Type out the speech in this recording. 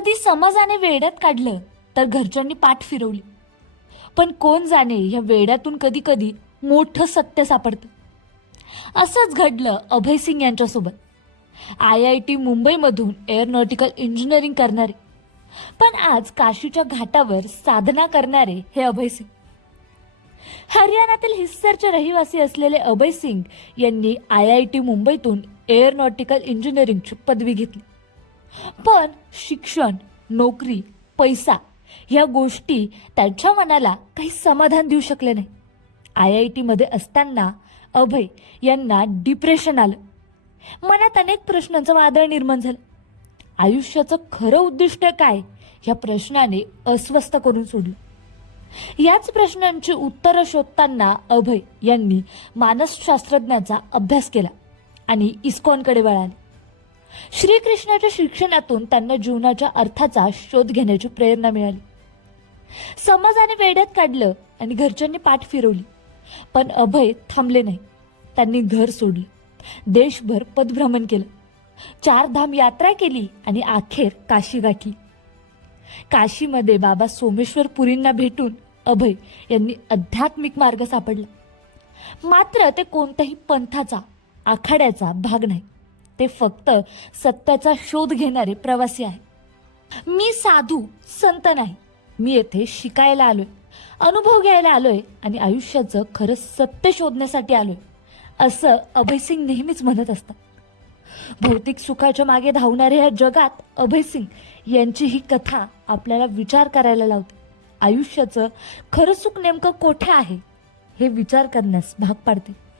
कधी समाजाने वेड्यात काढलं तर घरच्यांनी पाठ फिरवली. पण कोण जाणे या वेड्यातून कधी कधी मोठं सत्य सापडतं. असंच घडलं अभय सिंग यांच्यासोबत. आय आय टी मुंबईमधून एअरनॉटिकल इंजिनिअरिंग करणारे पण आज काशीच्या घाटावर साधना करणारे हे अभय सिंग. हरियाणातील हिस्सरचे रहिवासी असलेले अभय सिंग यांनी आय आय टी मुंबईतून एअरनॉटिकल इंजिनिअरिंगची पदवी घेतली. पण शिक्षण नोकरी पैसा ह्या गोष्टी त्यांच्या मनाला काही समाधान देऊ शकले नाही. आय आय टीमध्ये असताना अभय यांना डिप्रेशन आलं. मनात अनेक प्रश्नांचं वादळ निर्माण झालं. आयुष्याचं खरं उद्दिष्ट काय या प्रश्नाने अस्वस्थ करून सोडलं. याच प्रश्नांची उत्तरं शोधताना अभय यांनी मानसशास्त्रज्ञाचा अभ्यास केला आणि इस्कॉनकडे वळाले. श्रीकृष्णाच्या शिक्षणातून त्यांना जीवनाच्या अर्थाचा शोध घेण्याची प्रेरणा मिळाली. समाजाने वेड्यात काढलं आणि घरच्यांनी पाठ फिरवली. पण अभय थांबले नाही. त्यांनी घर सोडलं. देशभर पदभ्रमण केलं. चार धाम यात्रा केली आणि अखेर काशी गाठली. काशीमध्ये बाबा सोमेश्वर पुरींना भेटून अभय यांनी आध्यात्मिक मार्ग सापडला. मात्र ते कोणत्याही पंथाचा आखाड्याचा भाग नाही. ते फक्त सत्याचा शोध घेणारे प्रवासी आहे. मी साधू संत नाही. मी येथे शिकायला आलोय अनुभव घ्यायला आलोय आणि आयुष्याचं खरं सत्य शोधण्यासाठी आलोय असं अभयसिंग नेहमीच म्हणत असतात. भौतिक सुखाच्या मागे धावणाऱ्या या जगात अभयसिंग यांची ही कथा आपल्याला विचार करायला लावते. आयुष्याचं खरं सुख नेमकं कोठे आहे हे विचार करण्यास भाग पाडते.